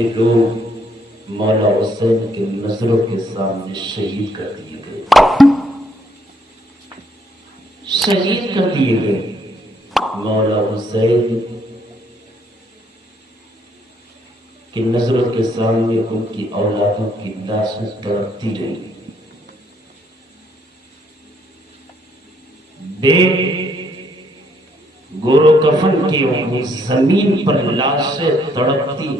کے لوگ مولا حسین کی نظروں کے سامنے شہید کر دیے گئے، شہید کر دیے گئے۔ مولا حسین کی نظروں کے سامنے ان کی اولادوں کی لاشیں تڑپتی رہی، بے گورو کفن کی ہوئی زمین پر لاشیں تڑپتی،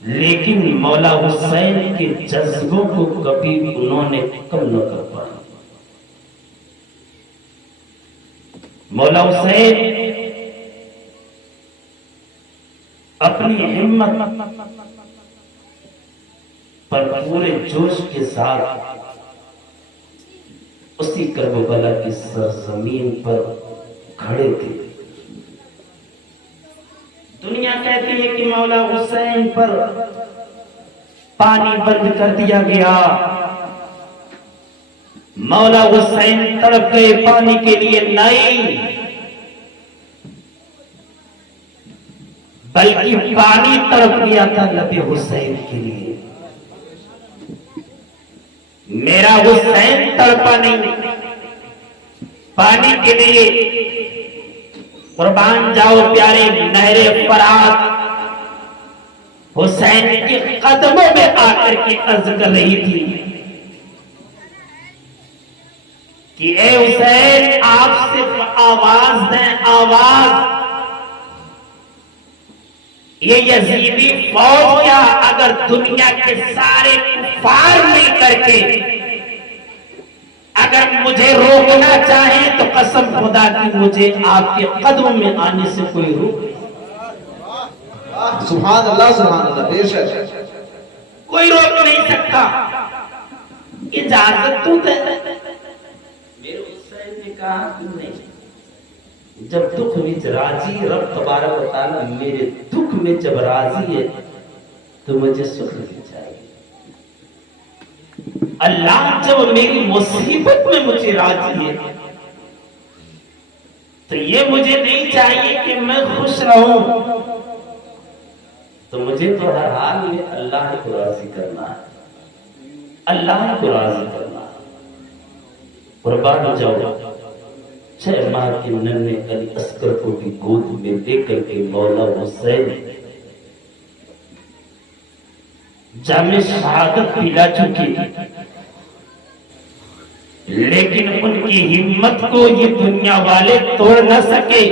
لیکن مولا حسین کے جذبوں کو کبھی انہوں نے کم نہ کر پایا۔ مولا حسین اپنی ہمت پر پورے جوش کے ساتھ اسی کربلا کی سرزمین پر کھڑے تھے۔ دنیا کہتی ہے کہ مولا حسین پر پانی بند کر دیا گیا، مولا حسین تڑپ گئے پانی کے لیے، نہیں، بلکہ پانی تڑپ گیا تھا نبی حسین کے لیے۔ میرا حسین تڑپا نہیں، پانی کے لیے قربان جاؤ پیارے نہر فرات حسین کے قدموں میں آ کر کے عرض کر رہی تھی کہ اے حسین آپ صرف آواز دیں، آواز۔ یہ یزیدی فوج کیا اگر دنیا کے سارے کفار مل کر کے اگر مجھے روکنا چاہیں تو قسم خدا کی مجھے آپ کے قدموں میں آنے سے کوئی روک نہیں۔ سبحان اللہ بے شک کوئی روک نہیں سکتا، اجازت تو دے۔ میرے حسین نے کہا کہ نہیں، جب دکھ میں راضی رب تبارک و تعالی میرے دکھ میں جب راضی ہے تو مجھے سکھ نہیں چاہیے۔ اللہ جب میری مصیبت میں مجھے راضی ہے تو یہ مجھے نہیں چاہیے کہ میں خوش رہوں، تو مجھے تو ہر حال میں اللہ کو راضی کرنا ہے، اللہ کو راضی کرنا ہے۔ قربان جاؤ 6 ماہ کے ننھے علی اصغر کو بھی گود میں لے کر کے مولا حسین جام شہادت پلا چکی، لیکن ان کی ہمت کو یہ دنیا والے توڑ نہ سکے۔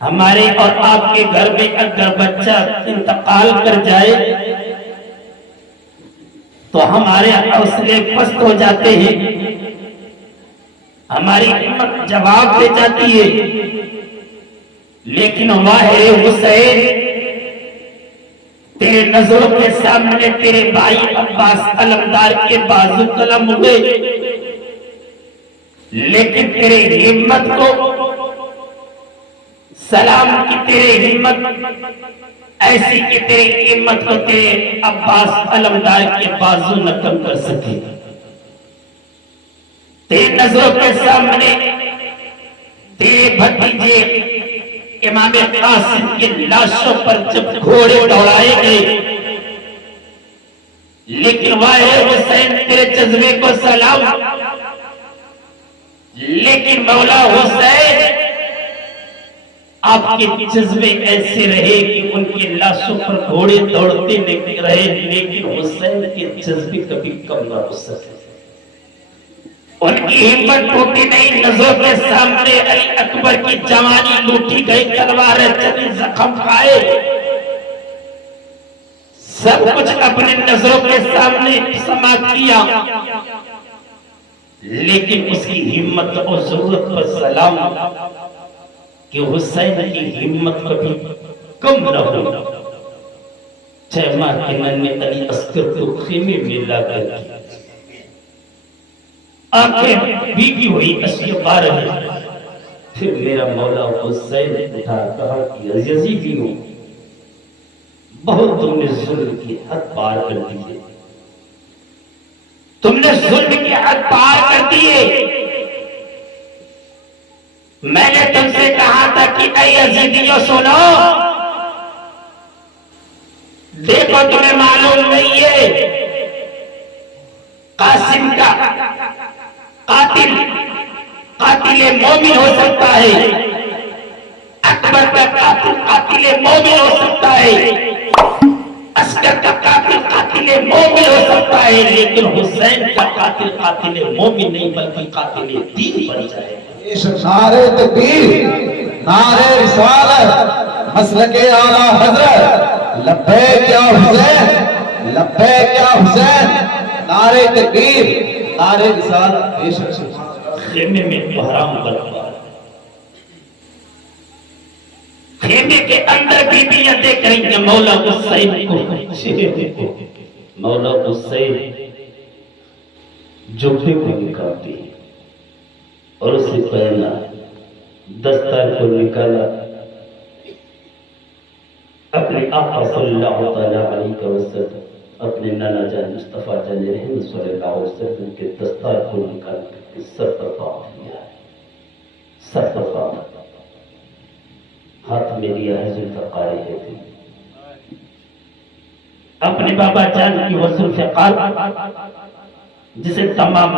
ہمارے اور آپ کے گھر میں اگر بچہ انتقال کر جائے تو ہمارے حوصلے پست ہو جاتے ہیں، ہماری ہمت جواب دے جاتی ہے، لیکن واہ حسین تیرے نظروں کے سامنے تیرے بھائی عباس علمدار کے بازو قلم ہوئے، لیکن تیرے ہمت کو سلام کی، تیرے ہمت ایسی کہ تیری ہمت کو تیرے عباس علمدار کے بازو نہ کم کر سکے۔ تیرے نظروں کے سامنے تیرے بھتیجے امام قاسم کی لاشوں پر جب گھوڑے دوڑائے گئے، لیکن واہ حسین تیرے جذبے کو سلام، لیکن مولا حسین آپ کے جذبے ایسے رہے کہ ان کی لاشوں پر گھوڑے دوڑتے رہے، لیکن حسین کے جذبے کبھی کم نہ ہو سکے، ان کی ہمت ٹوٹی نہیں۔ نظروں کے سامنے علی اکبر کی جوانی لوٹی گئی، تلواریں چلی، زخم کھائے، سب کچھ اپنے نظروں کے سامنے سماعت کیا، لیکن اس کی ہمت اور ضرورت پر سلام کہ حسین کی ہمت کبھی کم نہ ہو۔ 6 ماہ کے ننھے علی اصغر کو خیمے میں لا کر آنکھیں بھیگی ہوئی اشک بار رہی، پھر میرا مولا حسین اٹھا کہا کہ یزیدیوں بہت تم نے ظلم کی حد پار کر دی ہے، تم نے ظلم کی حد پار کر دی ہے۔ میں نے تم سے کہا تھا کہ اے یزیدیوں سنو، دیکھو تمہیں معلوم نہیں ہے قاسم کا قاتل مومن ہو سکتا ہے، اکبر کا قاتل مومن ہو سکتا ہے، عسکر کا قاتل مومن ہو سکتا ہے، لیکن حسین کا قاتل مومن نہیں بلکہ قاتل دین بن جائے گا۔ نعرے تکبیر، نعرے رسالت، مسلک اعلی حضرت، لبیک یا حسین، لبیک یا حسین، نعرے تکبیر، نعرے رسالت۔ بے شک خیمے میں بحرام برپا، خیمے کے اندر بیویاں دیکھ رہی ہیں مولا حسین کو، مولا حسین جوتے کو نکالتی اور اسے پہنا، دستار کو نکالا، اپنے آقا صلی اللہ علیہ وسلم، اپنے نانا جان مصطفیٰ جان رحمت صلی اللہ علیہ وسلم کے دستار کو نکال کے سر پر پاؤں دیا، سر پر پاؤں، ہاتھ میں لیا ہے ذوالفقار ہے، اپنے بابا جان کی وہ ذوالفقار جسے تمام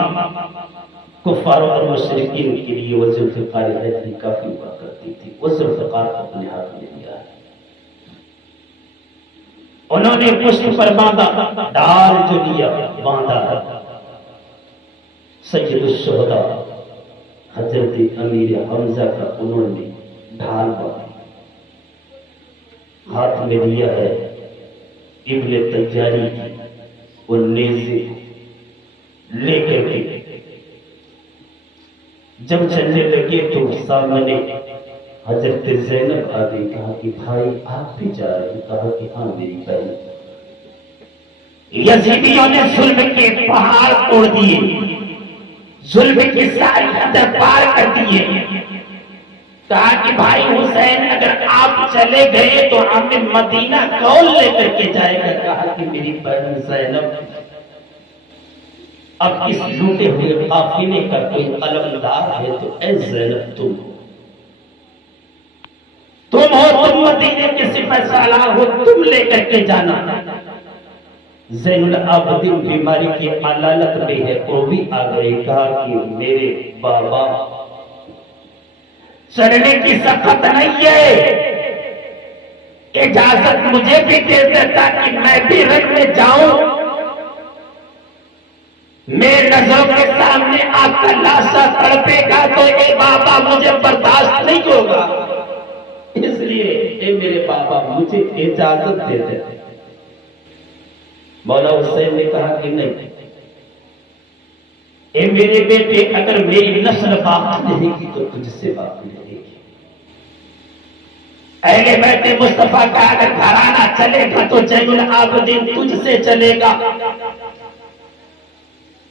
کفار اور مشرکین کے لیے وہ ذوالفقار ہے کافی ہوا کرتی تھی، وہ ذوالفقار اپنے ہاتھ میں لیا ہے، انہوں نے پشت پر باندھا، ڈال جو لیا باندھا، سید الشہداء حضرت امیر حمزہ کا انہوں نے ڈھال باندھی، ہاتھ میں لیا ہے ابن تیاری کی وہ نیزے لے کر کے جب چلنے لگے تو سامنے حضرت زینب آ گئی، کہا کہ بھائی آپ بھی جا رہے ہیں؟ کہا کہ ہاں میری بہن۔ یزیدیوں نے ظلم کے پہاڑ توڑ دیے، ظلم کی ساری حدیں پار کر دیے، کہا کہ بھائی حسین اگر آپ چلے گئے تو ہمیں مدینہ کون لے کر کے جائے گا؟ کہا کہ میری بہن زینب اب اس لوٹے ہوئے قافلے کا کوئی علمدار ہے تو اے زینب تم ہو، تم مدینے کے سپہ سالار ہو، تم لے کر کے جانا۔ زین العابدین بیماری کی علالت میں ہے، وہ بھی آ گئے، کہا کہ میرے بابا چڑھنے کی سخت نہیں ہے، اجازت مجھے بھی دے دیتا کہ میں بھی رنگ میں جاؤں، میرے نظروں کے سامنے آپ کا لاشا تڑپے گا تو اے بابا مجھے برداشت نہیں ہوگا، اس لیے اے میرے بابا مجھے اجازت دے دے۔ مولا حسین نے کہا کہ نہیں، اے میرے بیٹے اگر میری نسل باقی رہے گی تو تجھ سے باقی رہے گی، اہل بیت مصطفیٰ کا اگر گھرانہ چلے گا تو زین العابدین تجھ سے چلے گا،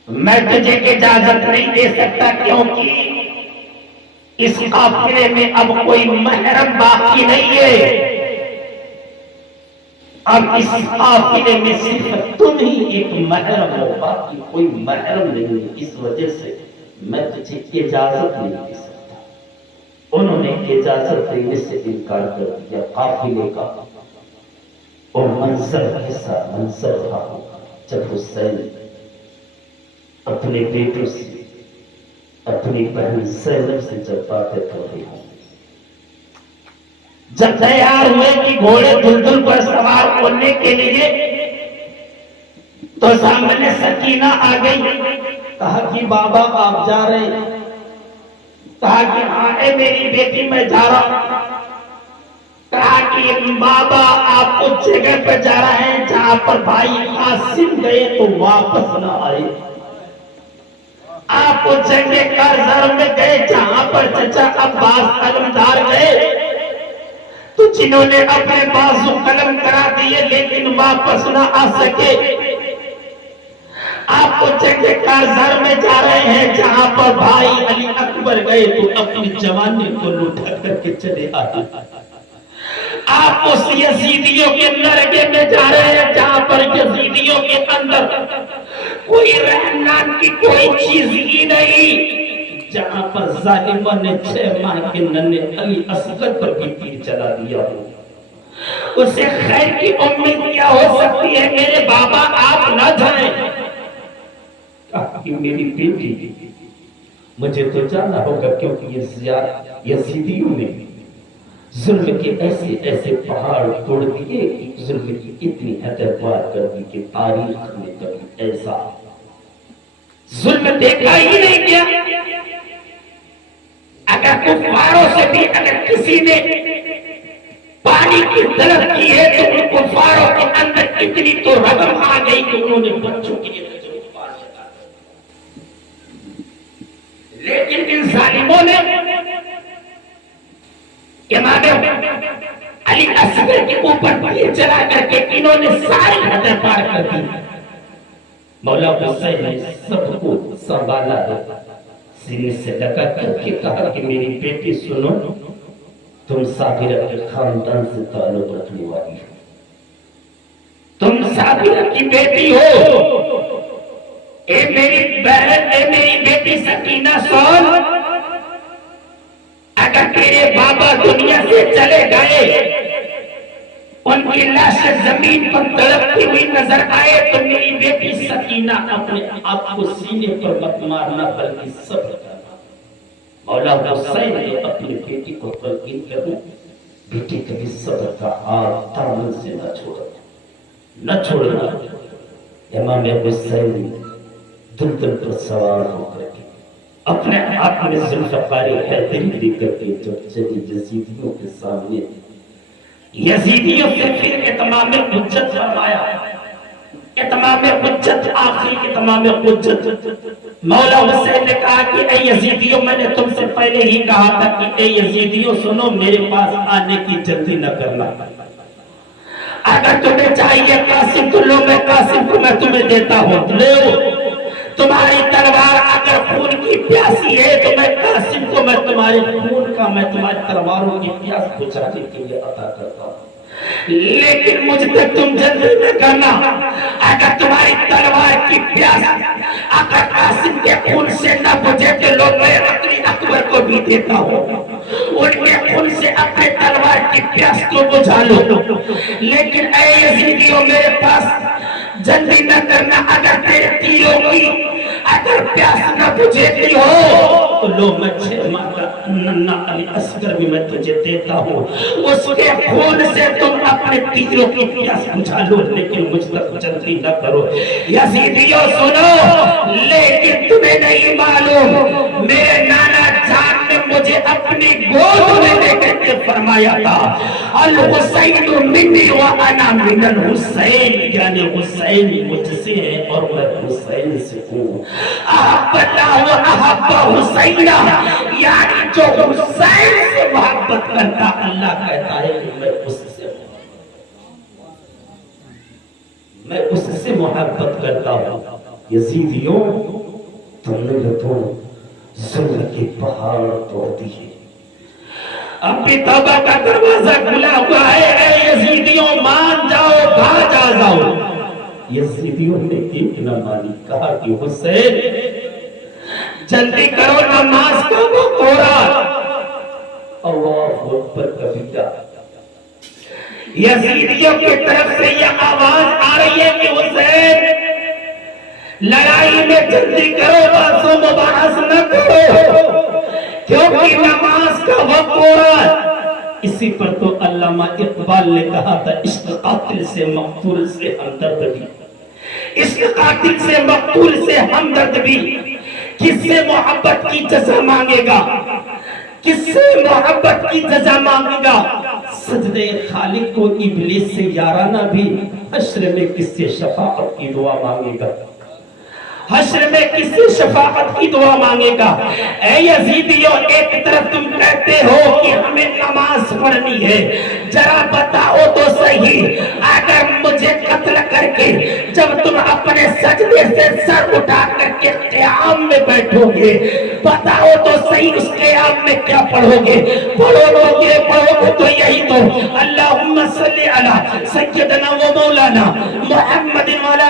میں تجھے اجازت نہیں دے سکتا کیونکہ اس قافلے میں اب کوئی محرم باقی نہیں ہے، اب اس قافلے میں صرف تم ہی ایک محرم ہو، باقی کوئی محرم نہیں ہے، اس وجہ سے میں تجھے اجازت نہیں دے سکتا۔ انہوں نے اجازت دینے سے انکار کر دیا۔ قافلے کا وہ منظر ایسا منظر تھا جب حسین اپنے بیٹوں سے، اپنی بہن زینب سے جب باتیں کر رہے ہوں، جب تیار ہوئے کہ گھوڑے دلدل پر سوار ہونے کے لیے تو سامنے سکینہ آ گئی، کہا کہ بابا آپ جا رہے ہیں؟ کہا کہ ہاں اے میری بیٹی میں جا رہا ہوں۔ کہا کہ بابا آپ اس جگہ پر جا رہے ہیں جہاں پر بھائی قاسم گئے تو واپس نہ آئے، آپ اس جنگ کارزار میں گئے جہاں پر چچا عباس علمدار گئے تو جنہوں نے اپنے بازو قلم کرا دیے لیکن واپس نہ آ سکے، آپ کو جنگ کارزار میں جا رہے ہیں جہاں پر بھائی علی اکبر گئے تو اپنی جوانی کو لوٹا کر کے چلے آئے، آپ اس یزیدیوں کے نرگے میں جا رہے ہیں جہاں پر یزیدیوں کے اندر کوئی رحم نام کی کوئی چیز ہی نہیں، جہاں پر ظالموں نے 6 ماہ کے ننھے علی اصغر پر بھی تیر چلا دیا ہو، اسے خیر کی امید کیا ہو سکتی ہے؟ میرے بابا آپ نہ جائیں، کہ میری بیٹی مجھے تو جانا ہوگا، کیونکہ یہ یزیدیوں نے ظلم کے ایسے ایسے پہاڑ توڑ دیے کہ ظلم کی اتنی حد پار کر دی کہ تاریخ میں کبھی ایسا ظلم دیکھا ہی نہیں کیا۔ اگر کفاروں سے بھی اگر کسی نے پانی کی طلب کی ہے تو ان کفاروں کے اندر اتنی تو رغم آ گئی کہ انہوں نے بچوں کے لیے لیکن ان ظالموں نے امام علی اصغر کے اوپر تیر چلا کر کے انہوں نے ساری حدیں پار کر دی۔ مولا حسین نے سب کو سنبھالا ہے، سینے سے لگا کر کے کہا کہ میری بیٹی سنو، تم صابرہ کے خاندان سے تعلق رکھنے والی ہو، تم صابرہ کی بیٹی ہو، اے میری بہن، اے میری بیٹی سکینہ سن، اگر تیرے بابا دنیا سے چلے گئے، ان کی لاشیں زمین پر تڑپتی ہوئی نظر آئے تو میری بیٹی سکینہ اپنے آپ کو سینے پر مت مارنا بلکہ صبر کرنا۔ مولا حسین نے اپنی بیٹی کو تلقین کرنا، بیٹی کبھی صبر کا ہاتھ دامن سے نہ چھوڑنا۔ امام حسین دلدل پر سوار ہو کر کے اپنے آپ میں ذوالفقار حیدری لے کر کے جب چلی یزیدیوں کے سامنے، یزیدیوں سے پھر اتمام حجت فرمایا، اتمام حجت، آخری اتمام حجت۔ مولا حسین نے کہا کہ اے یزیدیوں، میں نے تم سے پہلے ہی کہا تھا کہ اے یزیدیوں سنو، میرے پاس آنے کی جلدی نہ کرنا، اگر تمہیں چاہیے قاسم تو لو، میں قاسم کو میں تمہیں دیتا ہوں، لو، تمہاری تلوار اگر خون کی پیاسی ہے تو میں قاسم کو میں تمہارے خون کا، میں تمہاری تلواروں کی پیاس بجھانے کے لیے عطا کرتا ہوں، لیکن مجھ تک تم جلدی نہ کرنا، اگر تمہاری تلوار کی پیاس اگر قاسم کے خون سے نہ بجھے تو لو، میں اپنی اکبر کو بھی دیتا ہوں، ان کے خون سے اپنے تلوار کی پیاس کو بجھا لو، لیکن اے یزیدیوں میرے پاس جلدی نہ کرنا، اگر تیرے تیروں کی اگر پیاس نہ بجھتی ہو تو لو، میں 6 ماہ کا ننھا علی اصغر بھی میں تجھے دیتا ہوں، اس کے خون سے تم اپنے تیروں کی پیاس بجھا لو، لیکن مجھ تک جلدی نہ کرو۔ یزیدیوں سنو، لیکن تمہیں نہیں معلوم میرے نانا جان نے مجھے اپنی گود میں لے کر کے فرمایا تھا، الحسین منی وانا من الحسین، یعنی حسین مجھ سے ہے اور میں حسین سے ہوں۔ احب اللہ و احب حسین، یعنی جو حسین سے محبت کرتا اللہ کہتا ہے کہ میں اس سے محبت کرتا ہوں۔ یزیدیوں، تم نے تو ظلم کے پہاڑ توڑ دیے، اب بھی توبہ کا دروازہ کھلا ہوا ہے، اے یزیدیوں مان جاؤ، بھاگ آ جاؤ۔ یزیدیوں نے ایک نہ مانی، کہا کہ حسین جلدی کرو، نماز کا وقت ہو رہا۔ اللہ اکبر کبیرہ، یزیدیوں کی طرف سے یہ آواز آ رہی ہے کہ حسین لڑائی میں جلدی کرو، باسو مباحث نہ کرو، کیونکہ نماز کا وقت ہو رہا ہے۔ اسی پر تو علامہ اقبال نے کہا تھا، عشق قاتل سے مقتول سے ہمدرد بھی، عشق قاتل سے مقتول سے ہمدرد بھی، کس سے محبت کی جزا مانگے گا، کس سے محبت کی جزا مانگے گا؟ سجدے خالق کو ابلیس سے یارانہ بھی، حشر میں کس سے شفاعت کی دعا مانگے گا، حشر میں کس سے شفاعت کی دعا مانگے گا؟ اے یزیدیوں، ایک طرف تم کہتے ہو کہ ہمیں نماز پڑھنی ہے، ذرا بتاؤ تو صحیح، اگر مجھے قتل کر کے جب تم اپنے سجدے سے سر اٹھا کر کے قیام میں بیٹھو گے، بتاؤ تو صحیح اس قیام میں کیا پڑھو گے؟ پڑھو گے تو یہی تو اللہم صلی علی سیدنا و مولانا محمد وعلی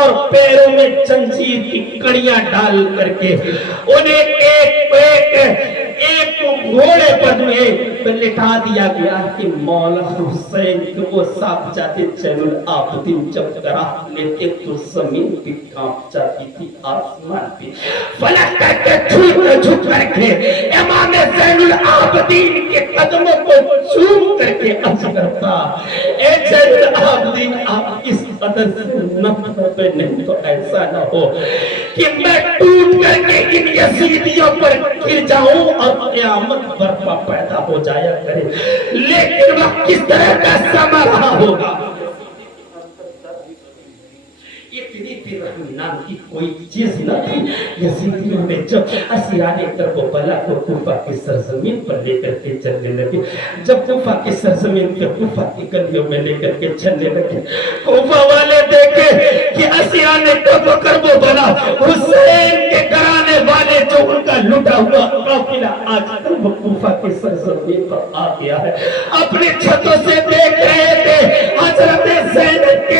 اور پیروں میں زنجیر کی کڑیاں ڈال کر کے انہیں ایک گھوڑے پر لٹا دیا گیا کہ مولا حسین کو وہ صاحب جاتے زین العابدین جب کرا لیتے تو زمین بھی کانپ جاتی تھی، آسمان بھی فلک کر کے جھک کر کے امام زین العابدین کے قدموں کو چوم کر کے عرض کرتا، اے زین العابدین آپ اس قدر سے نفرت پہ نہیں تو ایسا نہ ہو کہ میں ٹوٹ کر کے ان یزیدیوں پر گر جاؤں اور قیامت برپا پیدا ہو جایا کرے، لیکن وہ کس طرح کا سما رہا ہوگا؟ اتنی رحم نام کی کوئی چیز نہ تھی۔ یزیدیوں نے جب اسیران کربلا کو کوفہ کی سرزمین پر لے کر کے چلنے لگے، جب کوفہ کی سرزمین کے کوفہ کی گلیوں میں لے کر کے چلنے لگے، کوفہ والے دیکھے کہ اسیران کربلا حسین کے گھرانے والے جو ان کا لٹا ہوا قافلہ آج کل وہ کوفہ کی سرزمین پر آ گیا ہے، اپنے چھتوں سے دیکھ رہے تھے حضرت زینب کے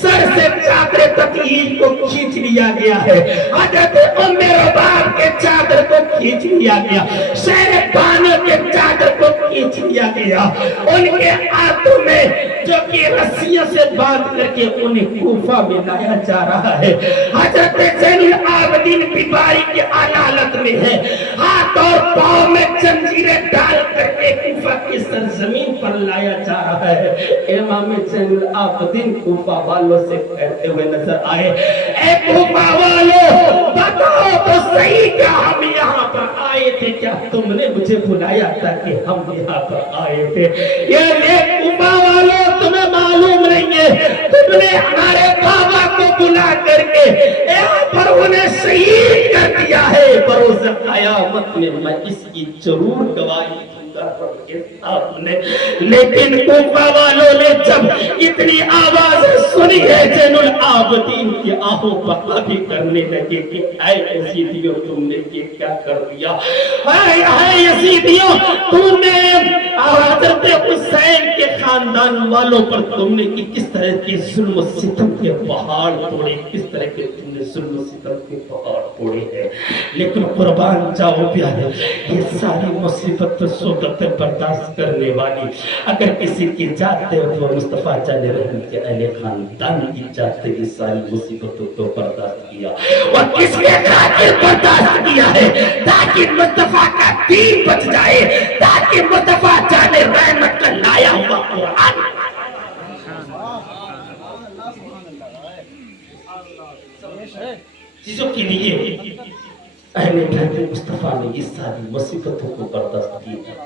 سر سے چادر تطہیر کو کھینچ لیا گیا ہے، حضرت ام رباب کے چادر کو کھینچ لیا گیا، شہر بانو کے چادر کو کھینچ لیا گیا، ان کے ہاتھوں میں جو کہ رسیوں سے باندھ کر کے انہیں کوفہ میں لایا جا رہا ہے۔ حضرت زین العابدین بیماری کی حالت میں ہے، ہاتھ اور پاؤں میں زنجیریں ڈال کر کے کوفہ کی سرزمین پر لایا جا رہا ہے۔ امام زین العابدین کوفہ والوں سے کہتے ہوئے نظر آئے، اے کوفہ والوں بتاؤ تو صحیح کیا ہم یہاں پر آئے تھے؟ کیا تم نے مجھے بلایا تھا کہ ہم یہاں پر آئے تھے؟ یہ کوفہ والوں تمہیں معلوم نہیں ہے، تم نے ہمارے بابا کو بلا کر کے یہاں پر انہیں شہید کر دیا ہے، بروز قیامت میں میں اس کی ضرور گواہی لیکن کوفہ والوں نے جب اتنی آواز سنی ہے زین العابدین کی آہو بہا کرنے لگے کہ اے یزیدیوں تم نے یہ کیا کر دیا، اے یزیدیوں تم نے حضرت حسین کے خاندان والوں پر تم نے کس طرح کی ظلم و ستم کے پہاڑ توڑے، کس طرح کے تم نے ظلم و ستم کے پہاڑ توڑے ہیں، لیکن قربان جاؤ پیارے یہ ساری مصیبت صورت برداشت کرنے والی اگر کسی کی جاتے ہو تو مصطفیٰ جان رحم کے اہل خاندان کی جاتے کی ساری مصیبتوں کو برداشت کیا، اور کس کے خاطر برداشت کیا ہے؟ تاکہ مصطفیٰ کا دین بچ جائے، تاکہ مصطفیٰ جان رحمت کا لایا ہوا قرآن چیزوں کے لیے اہل بیت مصطفیٰ نے اس ساری مصیبتوں کو برداشت کیا۔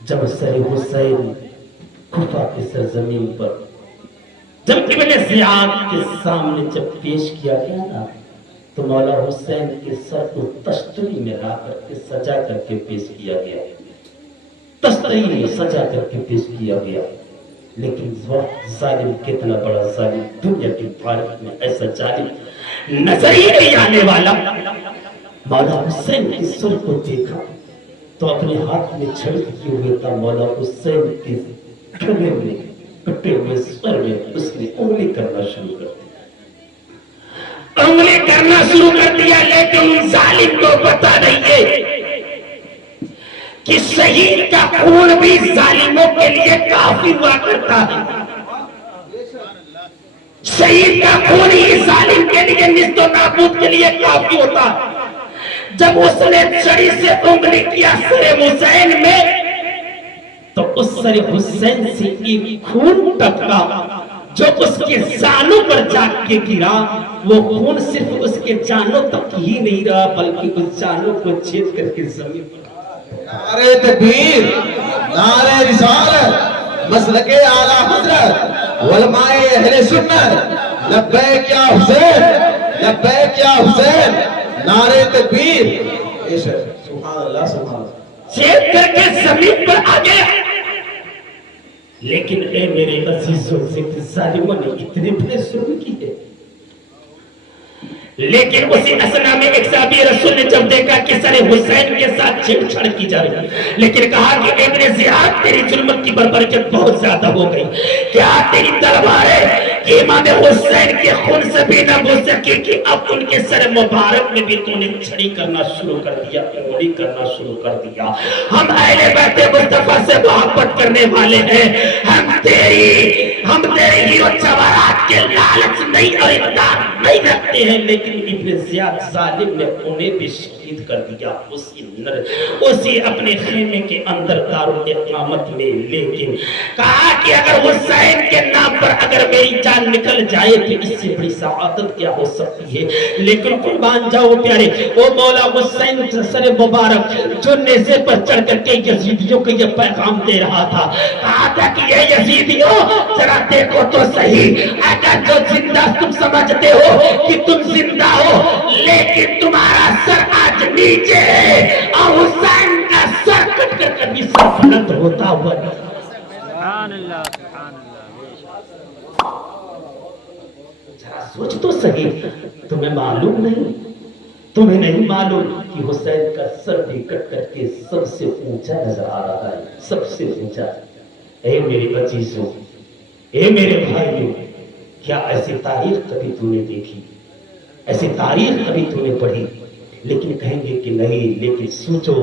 جب سر حسین کوفہ کی سرزمین پر جب ابن زیاد کے سامنے جب پیش کیا گیا نا تو مولا حسین کے سر کو تشتری میں لا کر کے سجا کر کے پیش کیا گیا، تشتری میں سجا کر کے پیش کیا گیا، لیکن ظالم کتنا بڑا ظالم، دنیا کی تاریخ میں ایسا ظالم نظر ہی نہیں آنے والا۔ مولا حسین کے سر کو دیکھا تو اپنے ہاتھ میں چھڑک کیے ہوئے تھا، مولا حسین کے گلے میں کٹے ہوئے سر میں اس نے انگلی کرنا شروع کر دیا، انگلی کرنا شروع کر دیا، لیکن ان ظالم کو پتہ نہیں ہے کہ شہید کا خون بھی ظالموں کے لیے کافی ہوا کرتا ہے، شہید کا خون ہی ظالم کے لیے نیست و نابود کے لیے کافی ہوتا ہے۔ جب اس نے چھری سے انگلی کیا سر حسین میں تو اس سر حسین سے ایک خون ٹپکا جو اس کے جانوں پر جا کے گرا، وہ خون صرف اس کے جانوں تک ہی نہیں رہا بلکہ اس جانوں کو چھید کر کے زمین پر۔ نعرہ تکبیر، نعرہ رسالت، مسلک اعلی حضرت، علماء اہل سنت، لبیک یا حسین، لبیک یا حسین، نعرہ تکبیر، سبحان اللہ سبحان اللہ، چھید کر کے زمین پر آ گیا۔ لیکن اے میرے عزیزوں سے ظالموں نے اتنے بڑے ظلم کیے، لیکن اسی اثنا میں ایک صحابی رسول نے جب دیکھا کہ سر حسین کے ساتھ چھیڑ چھاڑ کی جا رہی ہے، لیکن کہا کہ ابن زیاد تیری ظلمت کی بربرکت بہت زیادہ ہو گئی، کیا تیری تلوار ہے امام حسین کے خون سے بھی نہ ہو سکے کہ اب ان کے سر مبارک میں بھی تو نے چھڑی کرنا شروع کر دیا، انگلی کرنا شروع کر دیا۔ ہم اہل بیت مصطفیٰ سے محبت کرنے والے ہیں، ہم تیری ہیرو جواہرات کے لالچ نہیں اور امداد نہیں رکھتے ہیں، لیکن ابن زیاد ظالم نے انہیں بھی شہید کر دیا اسی اپنے خیمے کے اندر دارالاقامت میں۔ لیکن کہا کہ اگر حسین کے نام پر اگر میری جان نکل جائے تو اس سے بڑی سعادت کیا ہو سکتی ہے، لیکن قربان جاؤ پیارے، وہ مولا حسین سر مبارک جو نیزے پر چڑھ کر کے یزیدیوں کو یہ پیغام دے رہا تھا، کہا تھا کہ یہ یزیدیوں ذرا دیکھو تو صحیح، اگر جو زندہ تم سمجھتے ہو کہ تم زندہ ہو، لیکن تمہارا سر آج نیچے ہے اور حسین کا سر کٹ کر کبھی سر بلند ہوتا ہوا نہیں۔ سبحان اللہ سبحان اللہ۔ ذرا سوچ تو صحیح، تمہیں معلوم معلوم کہ حسین کا سر بھی کٹ کر کے سب سے اونچا نظر آ رہا ہے، سب سے اونچا۔ اے میرے عزیزوں، اے میرے بھائیوں، کیا ایسی تاریخ کبھی تو نے دیکھی، ایسی تاریخ کبھی تو نے پڑھی؟ لیکن کہیں گے کہ نہیں، لیکن سوچو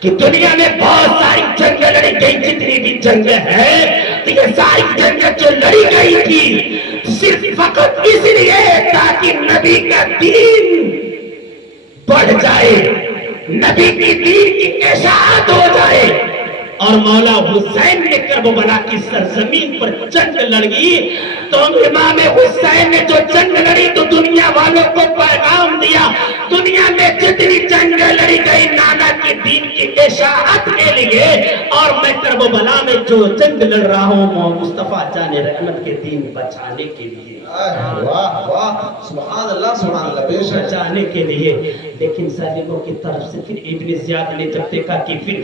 کہ دنیا میں بہت ساری جنگیں لڑی گئی، جتنی بھی جنگیں ہیں تو یہ ساری جنگیں جو لڑی گئی تھی صرف فقط اس لیے تاکہ نبی کا دین بڑھ جائے، نبی کی دین کی اشاعت ہو جائے۔ اور مولا حسین نے کربلا کی سرزمین پر جنگ لڑی تو امام حسین نے جو جنگ لڑی تو دنیا والوں کو پیغام دیا، دنیا میں جتنی جنگیں لڑی گئی نانا کے دین کی اشاعت کے لیے، اور میں کربلا میں جو جنگ لڑ رہا ہوں مصطفیٰ جان رحمت کے دین بچانے کے لیے، واہ واہ، سبحان اللہ سبحان اللہ، بے شک بچانے کے لیے۔ لیکن ظالموں کی طرف سے پھر ابن زیاد نے جب دیکھا کہ پھر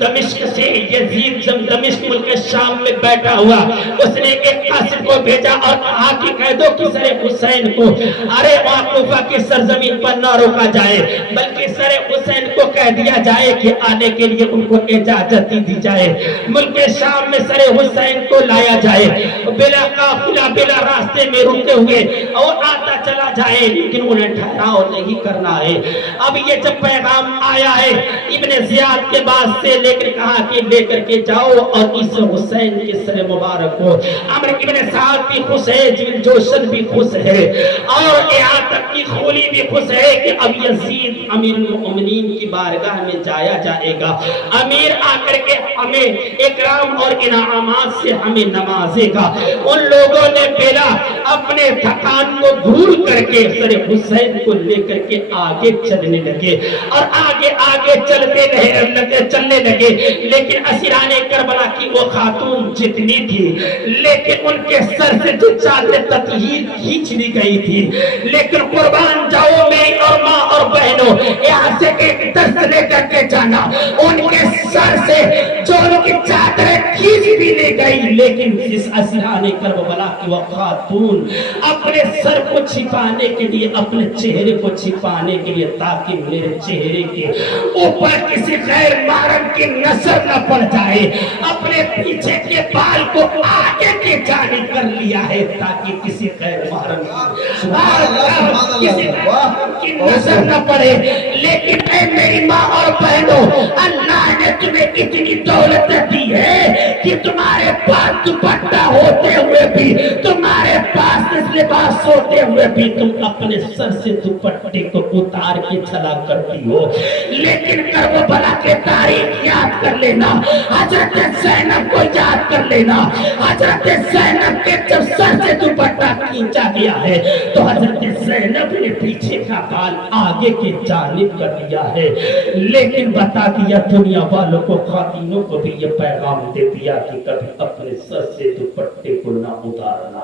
دمشق سے یزید جب دمشق ملک شام میں بیٹھا ہوا، اس نے ایک قاصد کو بھیجا اور کہا کہ کہہ دو کہ سر حسین کو ارے کوفہ کی سرزمین پر نہ روکا جائے، بلکہ سر حسین کو کہہ دیا جائے کہ آنے کے لیے ان کو اجازت دی جائے، ملک شام میں سر حسین کو لایا جائے، بلا قافلہ بلا راستے میں رکے ہوئے اور آتا چلا جائے، لیکن انہیں ٹھہراؤ نہیں کرنا ہے۔ اب یہ جب پیغام آیا ہے ابن زیاد کے بعد سے، لیکن کہا کہ لے کر کے جاؤ اور اس حسین کے سر مبارک کو۔ عمر ابن سعد بھی خوش ہے، جبل جوشن بھی خوش ہے، اور یہاں تک کی خولی بھی خوش ہے کہ اب یزید امیر المؤمنین کی بارگاہ میں جایا جائے گا، امیر آ کر کے ہمیں اکرام اور انعامات سے ہمیں نوازے گا۔ ان لوگوں نے بلا اپنے تھکان کو بھول کر کے سر حسین کو لے کر کے آگے چلنے لگے، اور آگے آگے چلنے لگے، لیکن اسیران کربلا کی وہ خاتون جتنی تھی، لیکن ان کے سر سے جو چادر تطہیر کھینچ لی گئی تھی، لیکن قربان جاؤ میری اور ماں اور بہنوں، یہاں سے ایک درس لے کر کے جانا، ان کے سر سے جو ان کی چادریں کھینچ بھی لے گئی، لیکن اس اسیران کربلا کی وہ خاتون اپنے سر کو چھپانے کے لیے، اپنے چہرے کو چھپانے کے لیے، تاکہ میرے چہرے کے اوپر کسی غیر محرم کی نظر نہ پڑ جائے، اپنے پیچھے کے بال کو آگے کی جانب کر لیا ہے تاکہ کسی غیر محرم کی نظر نہ پڑے۔ لیکن اے میری ماں اور بہنوں، اللہ نے تمہیں اتنی دولت دی ہے کہ تمہارے پاس دوپٹہ ہوتے ہوئے بھی، تمہارے پاس لباس ہوتے ہوئے بھی تم اپنے سر سے دوپٹے کو اتار کے چلا کرتی ہو۔ لیکن کربلا کے تاریخ یاد کر لینا، حضرت زینب کو یاد کر لینا، حضرت زینب کے جب سر سے دوپٹہ کھینچا گیا ہے تو حضرت زینب نے پیچھے کا بال آگے کی جانب کر دیا ہے، لیکن بتا دیا دنیا والوں کو، خواتینوں کو بھی یہ پیغام دے دیا کہ کبھی اپنے سر سے دوپٹے کو نہ اتارنا،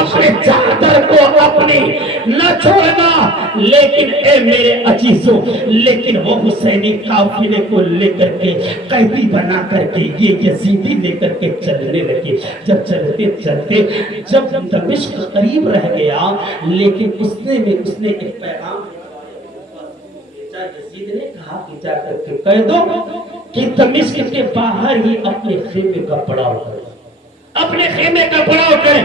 اپنے چادر کو اپنی نہ چھوڑنا۔ لیکن اے میرے عزیزوں، لیکن وہ حسینی قافلے کو لے کر کے قیدی بنا کر کے یہ یزیدی لے کر کے چلنے لگے۔ جب چلتے چلتے جب دمشق قریب رہ گیا، لیکن اس نے ایک پیغام یزید نے کہا کہ جا کر کے کہہ دو کہ دمشق کے باہر ہی اپنے خیمے کا پڑاؤ کریں، اپنے خیمے کا پڑاؤ کریں۔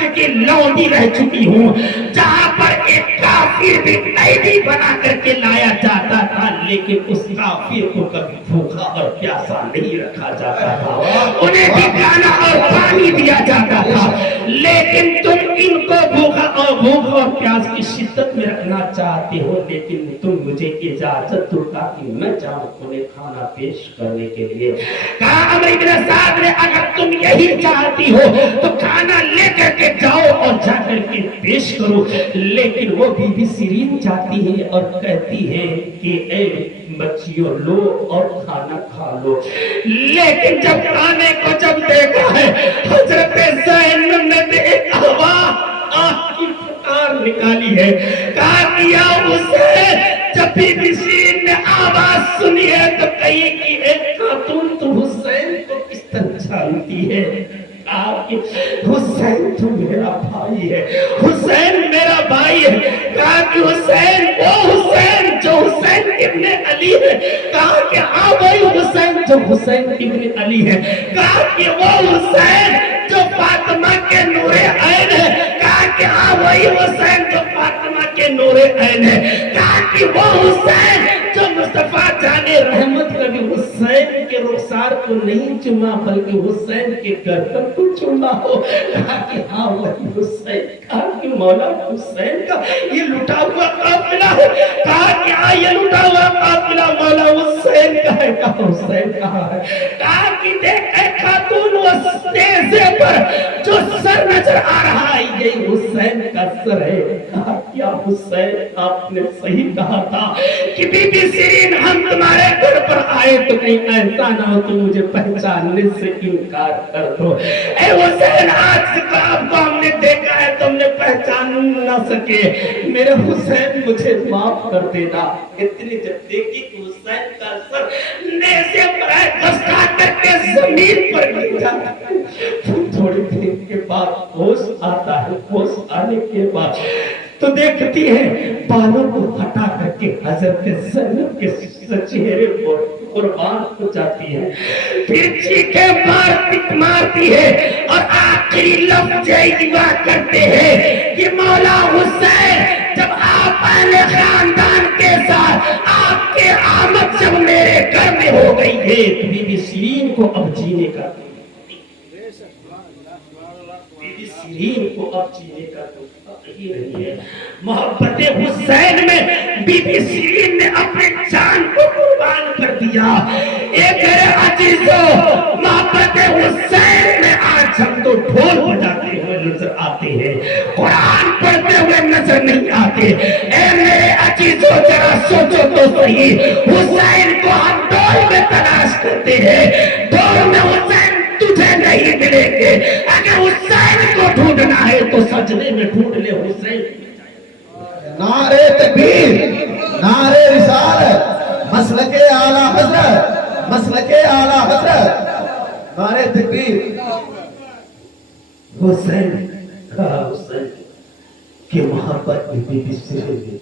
چکی لونڈی رہ چکی ہوں، جہاں پر ایک کافر بھی قیدی بنا کر کے لایا جاتا تھا، لیکن اس کافر کو کبھی بھوکا اور پیاسا نہیں رکھا جاتا تھا، انہیں بھی کھانا اور پانی دیا جاتا تھا، لیکن تم ان کو بھوک اور پیاس کی شدت میں رکھنا چاہتے ہو، لیکن تم مجھے اجازت دو تاکہ میں جاؤں انہیں کھانا پیش کرنے کے لیے۔ کہا عمرو بن سعد نے اگر تم یہی چاہتی ہو تو کھانا لے کر کے جاؤ اور جا کر کے پیش کرو، لیکن وہ بی بی سیرین جاتی ہے اور کہتی ہے کہ اے بچیوں لو اور کھانا کھا لو، لیکن جب کھانے کو جب دیکھا ہے حضرت زینب نے ایک آہ کی پکار نکالی ہے، کہا کہ یا حسین، جب بی بی سیرین نے آواز سنی ہے تو کہی کہ ایک خاتون تو حسین کو کس طرح جانتی ہے؟ کہا کہ حسین تو میرا بھائی ہے، حسین میرا بھائی ہے۔ کہا کہ حسین وہ حسین جو حسین ابن علی ہے؟ کہا کہ ہاں وہی حسین جو حسین ابن علی ہے۔ کہا کہ وہ حسین جو فاطمہ کے نور عین ہے؟ کہا کہ ہاں وہی حسین جو فاطمہ کے نور عین ہے۔ کہا کہ وہ حسین جو مصطفیٰ جان رحمت کبھی حسین کے رخسار کو نہیں چوما بلکہ حسین کے گردن کو چوما ہو؟ کہا کہ ہاں وہی حسین۔ کہا کہ مولا حسین کا یہ لٹا ہوا قافلہ ہے؟ کہا کہ ہاں یہ لٹا ہوا قافلہ مولا حسین کا ہے۔ کہا حسین کہاں ہے؟ کہا کہ دیکھ اے خاتون اس نیزے پر جو سر نظر آ رہا ہے یہ حسین کا سر ہے۔ کہا کیا حسین آپ نے صحیح کہا تھا کہ بی بی سیرین ہم تمہارے گھر پر آئے تو کہیں ایسا نہ ہو تو مجھے پہچاننے سے انکار کر دو۔ اے حسین آج سے آپ کو ہم نے دیکھا ہے تم نے پہچان نہ سکے، میرے حسین مجھے معاف کر دینا۔ اتنی جب دیکھی کہ حسین کا سر نیزے پر ہے دھسا کر کے زمین پر گر جاتا ہے، تھوڑی دیر کے بعد ہوش آتا ہے، ہوش آنے کے بعد تو دیکھتی ہے بالوں کو ہٹا کر کے حضرت زینب کے چہرے پر قربان ہو جاتی ہے، پھر چیخیں مارتی ہے اور آخری لفظ یہ کرتے ہیں کہ مولا حسین جب آپ اہل خاندان کے ساتھ آپ کے آمد جب میرے گھر میں ہو گئی ہے تو بی بی سیرین کو اب جینے کا ہی نہیں ہے۔ محبت حسین میں بی بی سیرین نے اپنے جان کو قربان کر دیا۔ اے میرے عزیزو، محبت حسین میں آج ہم تو ڈھول بجاتے ہوئے نظر آتے ہیں، قرآن پڑھتے ہوئے نظر نہیں آتے۔ اے میرے عزیزو ذرا سوچو تو صحیح، حسین کو ہم ڈھول میں تلاش کرتے ہیں، ڈھول میں حسین تجھے نہیں ملیں گے۔ اگر حسین کو ڈھونڈنا ہے تو سجدے میں ڈھونڈ لے حسین۔ نعرے تکبیر، نعرے رسالت، مسلک اعلی حضرت، مسلک اعلی حضرت، نعرے تکبیر۔ حسین کہا حسین کہ محبت میں بی بی سیرین نے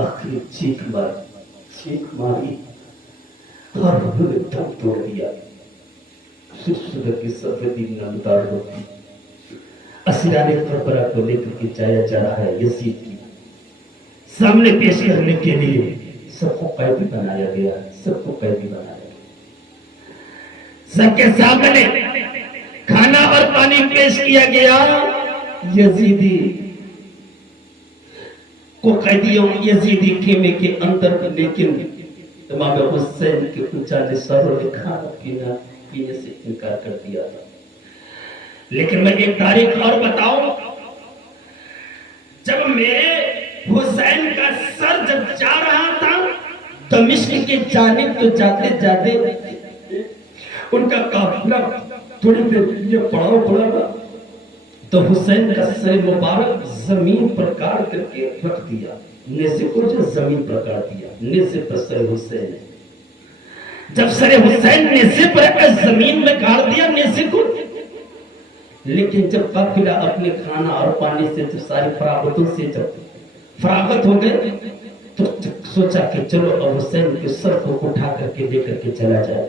آخری چیخ ماری اور انہوں نے دم توڑ دیا۔ صبح کی سفیدی نمودار ہوتی، اسیران کربلا کو لے کر کے جایا جا رہا ہے یزید کی سامنے پیش کرنے کے لیے۔ سب کو قیدی بنایا گیا، سب کو قیدی بنایا گیا، سب کے سامنے کھانا اور پانی پیش کیا گیا۔ یزیدی کو قیدیوں یزیدی خیمے کے اندر، لیکن امام حسین کے اونچا نثاروں نے کھانا پینے سے انکار کر دیا تھا۔ لیکن میں ایک تاریخ اور بتاؤں، جب میرے حسین کا سر جب جا رہا تھا دمشق کی جانب تو جاتے جاتے ان کا قافلہ تھوڑی دیر یہ پڑاؤ پڑا گا تو حسین کا سر مبارک زمین پر کاٹ کر کے رکھ دیا، نیزے کو جو زمین پر کاٹ دیا، نیزے پر سر حسین ہے۔ جب سر حسین نیزے پر زمین میں کاٹ دیا نیزے کو، لیکن جب قافلہ اپنے کھانا اور پانی سے جو ساری فراغتوں سے جب فراغت ہو گئے تو سوچا کہ چلو اب حسین کے سر کو اٹھا کر کے لے کر کے چلا جائے۔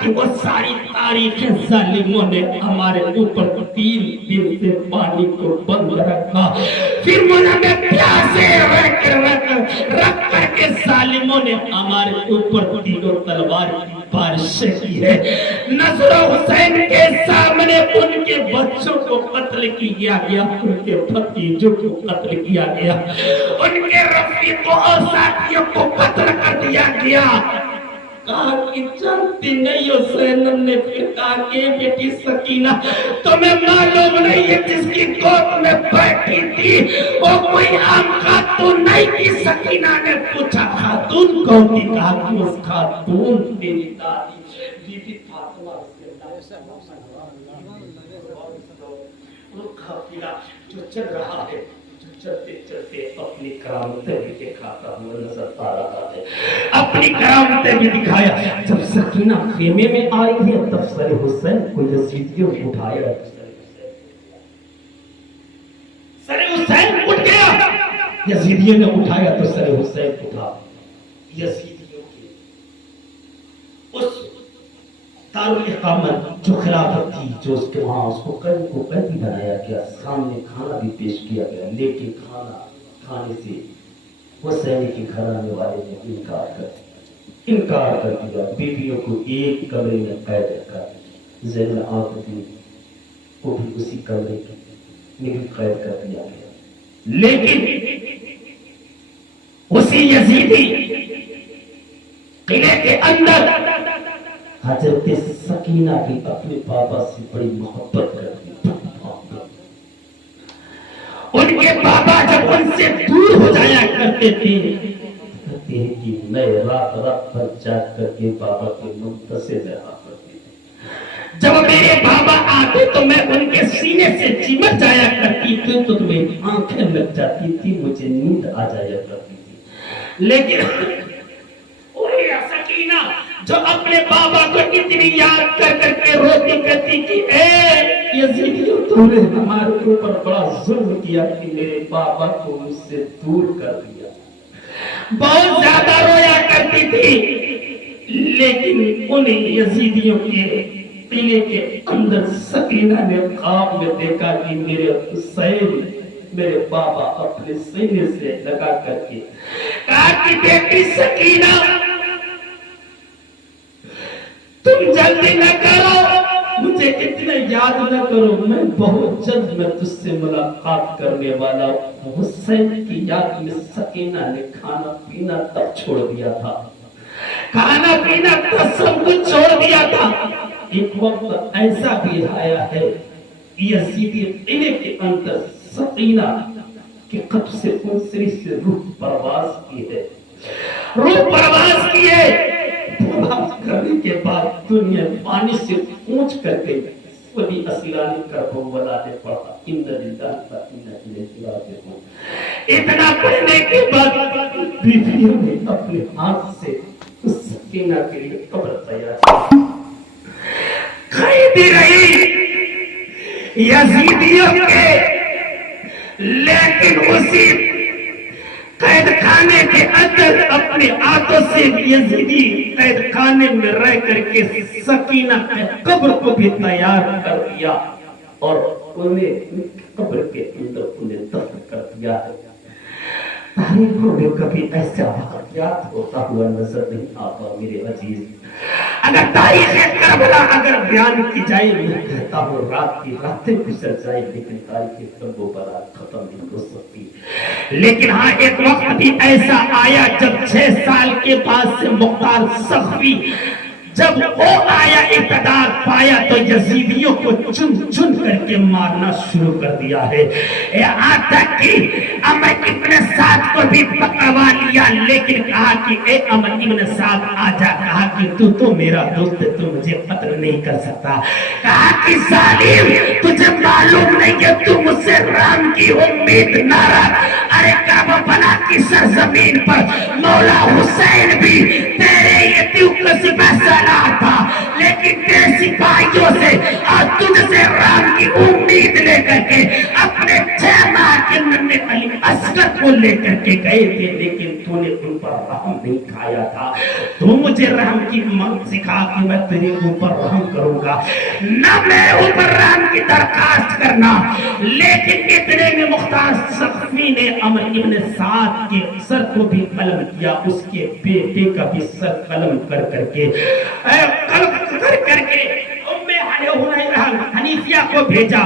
کہ وہ ساری تاریخ ظالموں نے ہمارے اوپر 3 دن سے پانی کو بند رکھا، پھر انہوں نے پیاسے رکھ کر کے ظالموں نے ہمارے اوپر تینوں تلوار کی بارشیں کی ہے۔ نصر حسین کے سامنے ان کے بچوں کو قتل کیا گیا، ان کے بھتیجوں کو قتل کیا گیا، ان کے رفیقوں اور ساتھیوں کو قتل کر دیا گیا۔ کہا کہ جانتی نہیں حسین نے پھر کہا کہ بیٹی سکینہ تمہیں معلوم نہیں ہے جس کی گود میں بیٹھی تھی وہ کوئی عام خاتون نہیں تھی۔ سکینہ نے پوچھا خاتون کون تھی؟ کہا کہ اس خاتون میری دادی بی بی فاطمہ وہ قافلہ جو چل رہا ہے، جو چلتے چلتے اپنی کرامتیں بھی دکھاتا ہوا نظر آ رہا ہے، اپنی کرامتیں بھی دکھایا۔ جب سکینہ خیمے میں آئی ہے تب سر حسین کو یزیدیوں نے اٹھایا، سر حسین اٹھ گیا، یزیدیوں نے اٹھایا تو سر حسین اٹھا۔ یزیدیوں کی اس دارالاقامت جو خلافت تھی، جو اس کے وہاں اس کو قیدی بنایا گیا، سامنے کھانا بھی پیش کیا گیا، لیکن کھانا کھانے سے حسین کے گھرانے والے نے انکار کر دیا۔ بیویوں کو ایک کمرے میں قید رکھا، زین العابدین کو بھی اسی کمرے میں بھی قید کر دیا گیا، لیکن اسی یزیدی قلعے کے اندر حضرت سکینہ بھی اپنے بابا سے بڑی محبت کرتی، ان کے بابا جب ان سے دور ہو جایا کرتے تھے کہتے ہیں کہ میں رات پر جاگ کر کے بابا کے منتظر رہا کرتی تھی، جب میرے بابا آتے تو میں ان کے سینے سے چمٹ جایا کرتی تھی تو میری آنکھیں لگ جاتی تھی، مجھے نیند آ جایا کرتی تھی۔ لیکن وہی سکینہ جو اپنے بابا کو اتنی یاد کر کر کے روتی کرتی کہ اے یزیدیوں تو نے ہمارے اوپر بڑا ظلم کیا کہ میرے بابا کو مجھ سے دور کر دیا، بہت زیادہ رویا کرتی تھی۔ لیکن انہیں یزیدیوں کے قلعے کے اندر سکینہ نے خواب میں دیکھا کہ میرے حسین میرے بابا اپنے سینے سے لگا کر کے کہا کہ بیٹی سکینہ تم جلدی نہ کرو، مجھے اتنا یاد نہ کرو، میں بہت جلد میں تجھ سے ملاقات کرنے والا ہوں۔ حسین کی یاد میں سکینہ نے کھانا پینا تب چھوڑ دیا تھا، کھانا پینا تب سب کچھ چھوڑ دیا تھا۔ ایک وقت ایسا بھی آیا ہے یزیدی قلعے کے اندر سکینہ کے قبض سے انسری سے روح پرواز کی ہے، روح پرواز کی ہے۔ پرواز کرنے کے بعد دنیا پانی سے اونچ کر گئی، وہی اسیران کربلا نے پڑھا ان للہ و انا الیہ راجعون۔ اتنا پڑھنے کے بعد بیویوں نے اپنے ہاتھ سے اس سکینہ کے لیے قبر تیار کی، خریدی رہی یزیدیوں کے، لیکن اسی قید خانے کے اندر اپنے ہاتھوں سے یزیدی قید خانے میں رہ کر کے سکینہ کے قبر کو بھی تیار کر دیا اور انہیں قبر کے اندر انہیں دفن کر دیا ہے۔ تاریخوں میں کبھی ایسا واقعات ہوتا ہوا نظر نہیں آتا میرے عزیز۔ اگر تاریخ کربلا اگر بیان کی جائے، میں کہتا ہوں رات کی راتیں گزر جائے لیکن تاریخ کربلا ختم نہیں ہو سکتی۔ لیکن ہاں ایک وقت بھی ایسا آیا جب 6 سال کے بعد سے مختار سخوی جب وہ آیا اقتدار پایا تو یزیدیوں کو چن چن کر کے مارنا شروع کر دیا ہے، یہاں تک کہ امر ابن سعد کو بھی پکڑوا لیا، لیکن کہا کہ اے امر ابن سعد آجا، کہا کہ تو میرا دوست ہے، تو مجھے قتل نہیں کر سکتا۔ کہا کہ ظالم تجھے معلوم نہیں کہ تو مجھ سے رام کی امید نہ رکھ، ارے کعبہ بنا کی سرزمین پر مولا حسین بھی تیرے یتیوں کا سپاہ تھا، لیکن تیرے سپاہیوں سے اور تجھ سے رام کی امید لے کر کے اپنے 6 ماہ کہ ننھے علی اصغر کو لے کر کے گئے تھے لیکن تو نے ان پر رحم نہیں کھایا تھا. تو مجھے رحم کی سکھا کہ میں تیرے اوپر رحم کروں گا, نہ میں اوپر رحم کی درخواست کرنا. لیکن اتنے میں مختار سقفی نے عمرو ابن سعد کے سر کو بھی قلم کیا, اس کے بیٹے کا بھی سر قلم کر کے حنیفیہ کو بھیجا.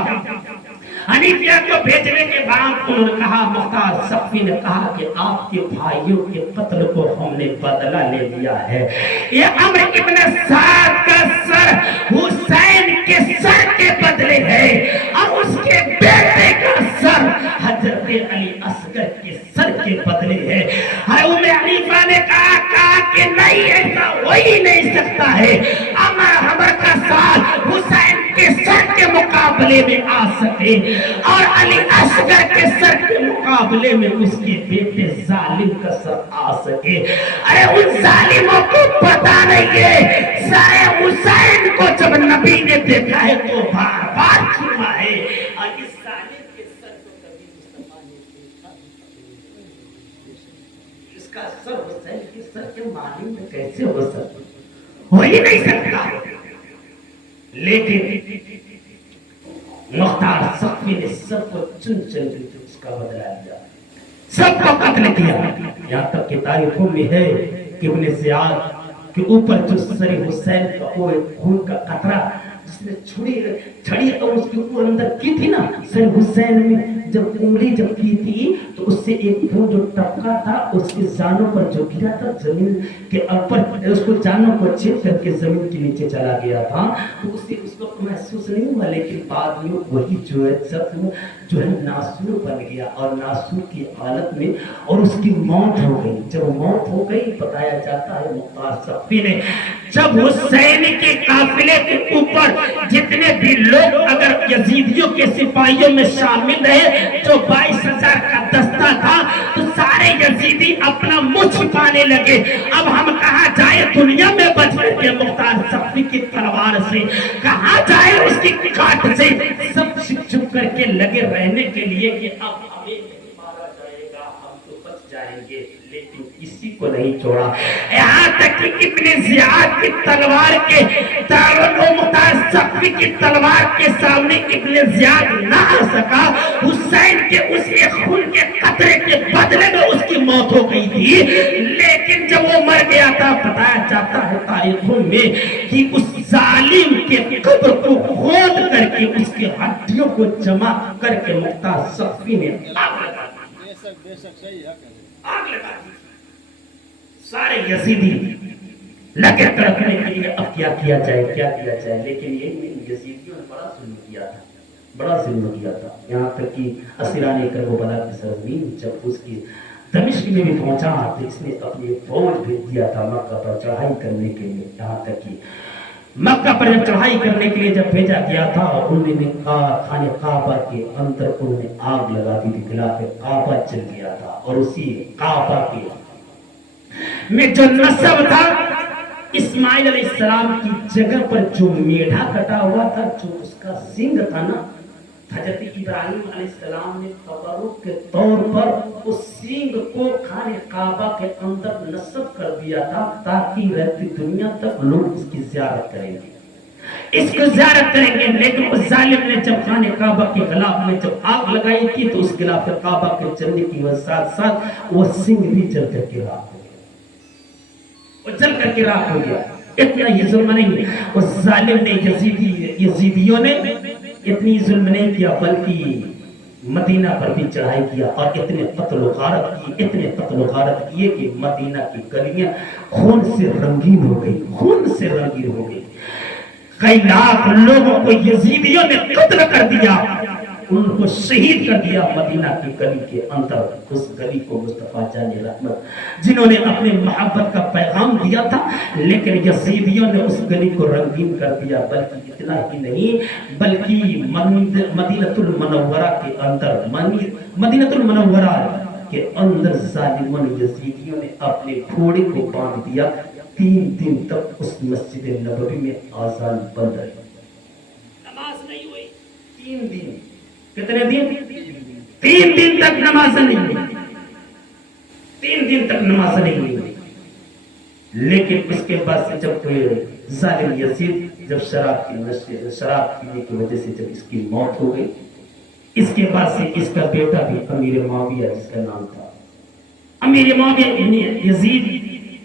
حنیفیہ کو بھیجنے کے بعد انہوں نے کہا, مختار سقفی نے کہا کہ آپ کے بھائیوں کے قتل کو ہم نے بدلہ لے لیا ہے. یہ عمرو ابن سعد کا سر حسین کے سر کے بدلے ہے اور اس کے بیٹے کا سر حضرت علی اصغر کے سر کے بدلے ہے. ام حنیفہ نے کہا کہ نہیں, ایسا ہو ہی نہیں سکتا ہے. عمر کا ساتھ حسین کے سر کے مقابلے میں آ سکے اور علی اصغر کے سر کے مقابلے میں اس کے بیٹے ظالم کا سر آ سکے. ارے ان ظالموں کو پتا نہیں ہے سر حسین کو جب نبی نے دیکھا ہے تو بار بار چھپا ہے, اور اس ظالم کے سر کو کبھی مصطفیٰ نے دیکھا. اس کا سر حسین کے سر کے معنی میں کیسے ہو سکتا, ہو ہی نہیں سکتا. لیکن مختار سقفی نے سب کو چن چن کے اس کا بدلہ لیا, سب کو قتل کیا. یہاں تک کہ تاریخوں میں ہے کہ ابن زیاد کے اوپر جو سر حسین کا خون کا قطرہ جس نے چھڑی اور اس کے اوپر اندر کی تھی نا, سر حسین میں جب انگلی جب کی تھی تو اس سے ایک خون جو ٹپکا تھا اس کے جانوں پر جو گرا تھا زمین کے اوپر, اس کو جانوں کو چیپ کر کے زمین کے نیچے چلا گیا تھا. تو اس سے اس کو محسوس نہیں ہوا, لیکن بعد میں وہی جو ہے ناسور بن گیا اور ناسور کی حالت میں اور اس کی موت ہو گئی. جب موت ہو گئی بتایا جاتا ہے مختار سقفی نے جب حسین کے قافلے کے اوپر جتنے بھی لوگ اگر یزیدیوں کے سپاہیوں میں شامل رہے جو 22,000 کا دستہ تھا تو سارے یزیدی اپنا منہ چھپانے لگے. اب ہم کہاں جائے دنیا میں بچنے کے مختار سقفی کی تلوار سے, کہاں جائے اس کی کاٹ سے, سب چھپ چھپ کر کے لگے رہنے کے لیے کہ اب ہمیں نہیں مارا جائے گا, ہم تو بچ جائیں گے. لیکن کسی کو نہیں چھوڑا, یہاں تک کہ ابن زیاد کی تلوار کے مختار سقفی کی تلوار کے سامنے ابن زیاد نہ آ سکا. حسین کے اس ایک خون کے قطرے کے بدلے میں اس کی موت ہو گئی تھی. لیکن جب وہ مر گیا تھا بتایا جاتا ہے تاریخوں میں کہ اس ظالم کے قبر کو کھود کر کے اس کی ہڈیوں کو جمع کر کے مختار سقفی نے آگ لگا دی. سارے یزیدی لگے تڑپنے کے لیے اب کیا کیا جائے. لیکن یہ یزیدیوں نے بڑا ظلم کیا تھا. یہاں تک کہ اسیران کربلا کی سرزمین جب اس کی دمشق میں بھی پہنچا تو اس نے اپنی فوج بھیج دیا تھا مکہ پر چڑھائی کرنے کے لیے. یہاں تک کہ مکہ پر جب چڑھائی کرنے کے لیے جب بھیجا گیا تھا انہوں نے خانہ کعبہ کے اندر انہوں نے آگ لگا دی تھی, خلاف کعبہ چل گیا تھا. اور اسی کعبہ کے میں جو نصب تھا اسماعیل علیہ السلام کی جگہ پر جو میڑھا کٹا ہوا تھا, جو اس کا سنگ تھا نا, حضرت ابراہیم علیہ السلام نے تبرک کے طور پر اس سنگ کو خانہ کعبہ کے اندر نصب کر دیا تھا تاکہ رہتی دنیا تک لوگ اس کی زیارت کریں گے, اس کو زیارت کریں گے. لیکن اس ظالم نے جب خانہ کعبہ کے غلاف میں جب آگ لگائی تھی تو اس غلاف کعبہ کے جلنے کی وجہ ساتھ ساتھ وہ سنگ بھی جل کر کے راکھ ہو گیا, وہ جل کر کے راکھ ہو گیا. اتنا ہی ظلم نہیں, اس ظالم نے یزیدیوں نے اتنی ظلم نہیں کیا بلکہ مدینہ پر بھی چڑھائی کیا اور اتنے قتل و غارت کیے کہ مدینہ کی گلیاں خون سے رنگین ہو گئی. کئی لاکھ لوگوں کو یزیدیوں نے قتل کر دیا, ان کو شہید کر دیا مدینہ کی گلی کے اندر. اس گلی کو مصطفیٰ جان رحمت جنہوں نے اپنے محبت کا پیغام دیا تھا, لیکن یزیدیوں نے اس گلی کو رنگین کر دیا. بلکہ اتنا ہی نہیں بلکہ مدینۃ المنورہ کے اندر ظالموں یزیدیوں نے اپنے گھوڑے کو باندھ دیا. 3 دن تک اس مسجد نبوی میں آذان بند رہی, نماز نہیں ہوئی. 3 دن. کتنے دن؟ 3 دن تک نماز نہیں ہوئی، 3 دن تک نماز نہیں ہوئی، لیکن اس کے بعد سے جب کوئی ظالم یزید جب شراب پینے کی وجہ سے جب اس کی موت ہو گئی، اس کے بعد سے اس کا بیٹا بھی امیر معاویہ جس کا نام تھا، امیر معاویہ ابن یزید،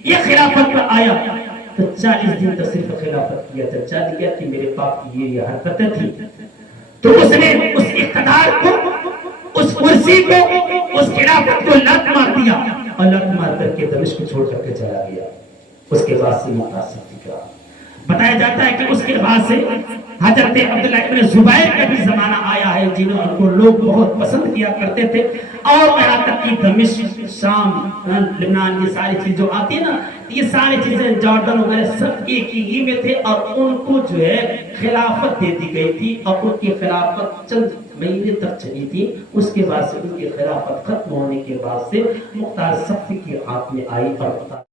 یہ خلافت پر آیا تو 40 دن تک صرف خلافت کیا، جب جان لیا کہ میرے باپ کی یہ حرکتیں تھی تو اس نے اس اقتدار کو، اس کرسی کو، اس خلافت کو لت مار دیا اور لت مار کر کے دمشق چھوڑ کر کے چلا گیا۔ اس کے بعد سے متاثر فکرہ بتایا جاتا ہے کہ اس کے بعد سے حضرت عبداللہ ابن زبیر کا بھی زمانہ آیا ہے جنہوں کو لوگ بہت پسند کیا کرتے تھے، اور یہاں تک کہ دمشق، شام، لبنان، یہ ساری چیز جو آتی ہے نا، یہ ساری چیزیں جارڈن وغیرہ سب ایک ہی میں تھے، اور ان کو جو ہے خلافت دے دی گئی تھی، اور ان کی خلافت چند مہینے تک چلی تھی۔ اس کے بعد سے ان کی خلافت ختم ہونے کے بعد سے مختار صفی کی ہاتھ میں آئی اور